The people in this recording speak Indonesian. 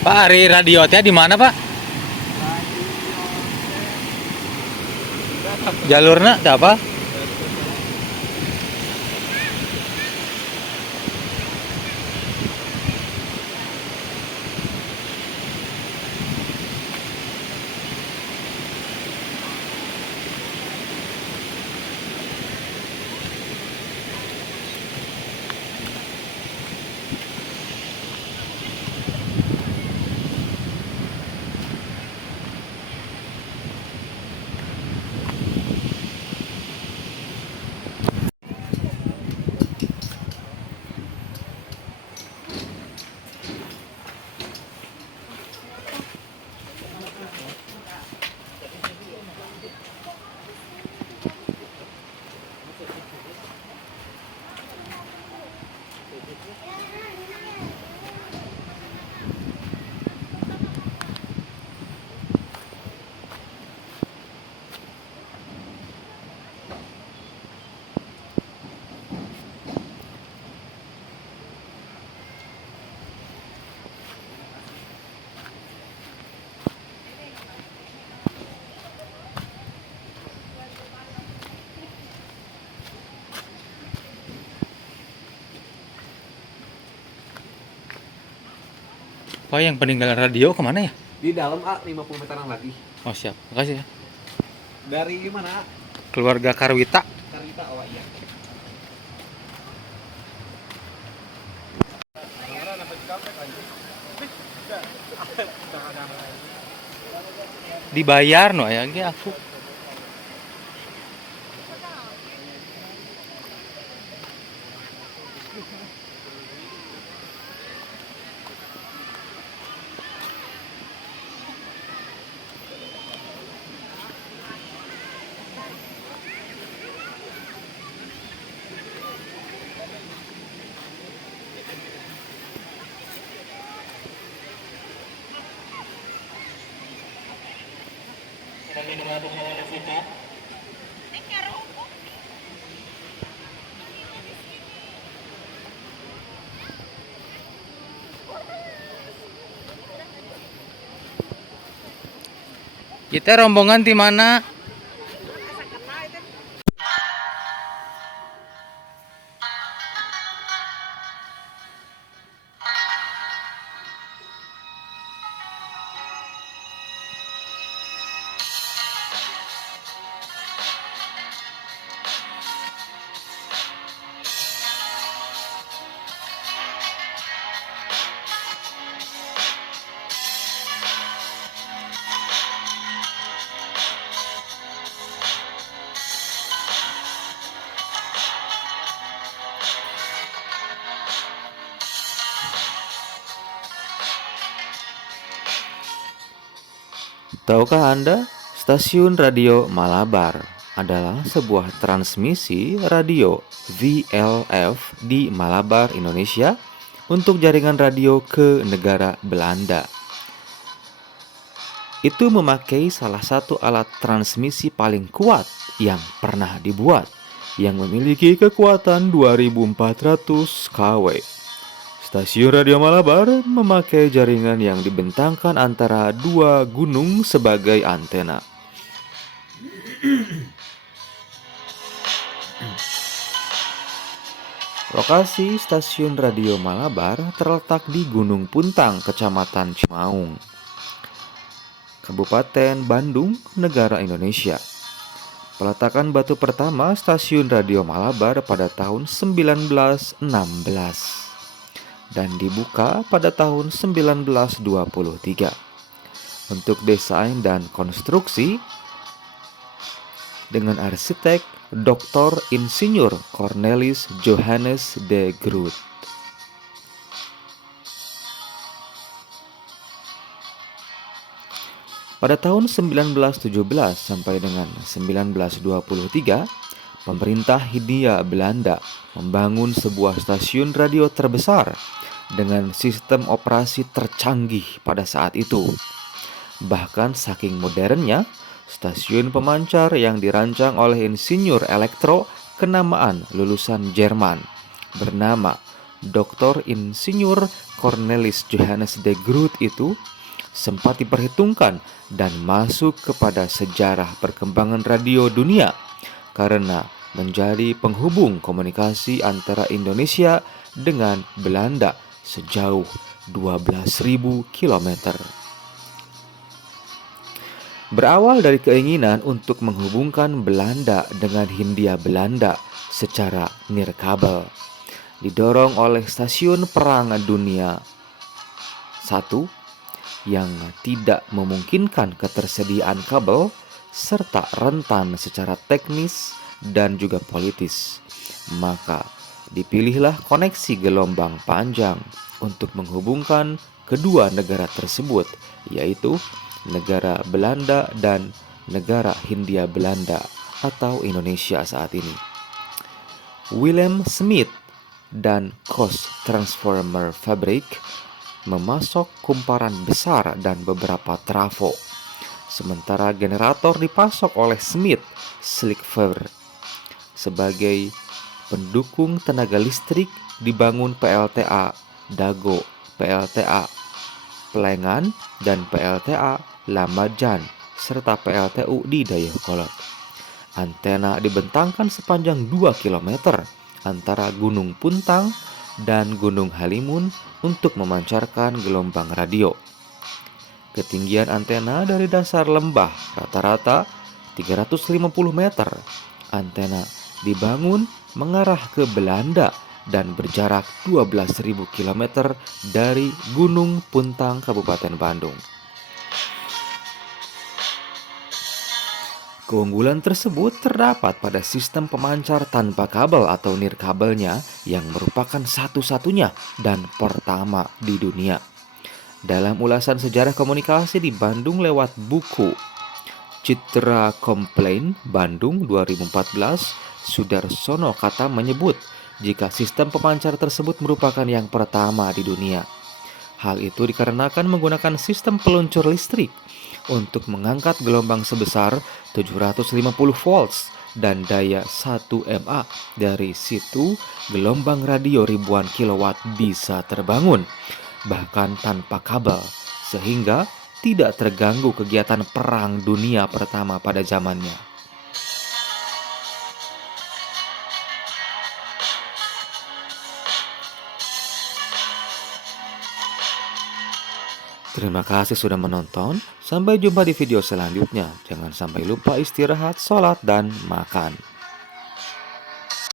Pak, Ari radio teh di mana, Pak? Jalurna teh apa? Pak, yang peninggalan radio kemana ya? Di dalam A 50 meteran lagi. Oh, siap. Makasih ya. Dari mana? Keluarga Karwita. Karita, oh iya. Dibayar no aya ge aku. Kita rombongan di mana? Tahukah Anda, stasiun radio Malabar adalah sebuah transmisi radio VLF di Malabar, Indonesia untuk jaringan radio ke negara Belanda. Itu memakai salah satu alat transmisi paling kuat yang pernah dibuat, yang memiliki kekuatan 2400 kW. Stasiun Radio Malabar memakai jaringan yang dibentangkan antara dua gunung sebagai antena. Lokasi stasiun Radio Malabar terletak di Gunung Puntang, Kecamatan Cimaung, Kabupaten Bandung, negara Indonesia. Peletakan batu pertama stasiun Radio Malabar pada tahun 1916 dan dibuka pada tahun 1923. Untuk desain dan konstruksi dengan arsitek Dr. Insinyur Cornelis Johannes de Groot. Pada tahun 1917 sampai dengan 1923, pemerintah Hindia Belanda membangun sebuah stasiun radio terbesar dengan sistem operasi tercanggih pada saat itu. Bahkan saking modernnya, stasiun pemancar yang dirancang oleh insinyur elektro kenamaan lulusan Jerman bernama Dr. Insinyur Cornelis Johannes de Groot itu sempat diperhitungkan dan masuk kepada sejarah perkembangan radio dunia karena menjadi penghubung komunikasi antara Indonesia dengan Belanda sejauh 12.000 km. Berawal dari keinginan untuk menghubungkan Belanda dengan Hindia Belanda secara nirkabel, didorong oleh Stasiun Perang Dunia I yang tidak memungkinkan ketersediaan kabel serta rentan secara teknis dan juga politis, maka dipilihlah koneksi gelombang panjang untuk menghubungkan kedua negara tersebut, yaitu negara Belanda dan negara Hindia Belanda atau Indonesia saat ini. Willem Smith dan Coast Transformer Fabric memasok kumparan besar dan beberapa trafo, sementara generator dipasok oleh Smith Slickford. Sebagai pendukung tenaga listrik dibangun PLTA Dago, PLTA Plengan, dan PLTA Lamajan, serta PLTU di Dayakolot. Antena dibentangkan sepanjang 2 km antara Gunung Puntang dan Gunung Halimun untuk memancarkan gelombang radio. Ketinggian antena dari dasar lembah rata-rata 350 meter. Antena dibangun mengarah ke Belanda dan berjarak 12.000 km dari Gunung Puntang, Kabupaten Bandung. Keunggulan tersebut terdapat pada sistem pemancar tanpa kabel atau nirkabelnya yang merupakan satu-satunya dan pertama di dunia. Dalam ulasan sejarah komunikasi di Bandung lewat buku Citra Komplain Bandung 2014, Sudarsono Kata menyebut jika sistem pemancar tersebut merupakan yang pertama di dunia. Hal itu dikarenakan menggunakan sistem peluncur listrik untuk mengangkat gelombang sebesar 750 volts dan daya 1 mA. Dari situ, gelombang radio ribuan kilowatt bisa terbangun, bahkan tanpa kabel, sehingga tidak terganggu kegiatan Perang Dunia Pertama pada zamannya. Terima kasih sudah menonton. Sampai jumpa di video selanjutnya. Jangan sampai lupa istirahat, sholat, dan makan.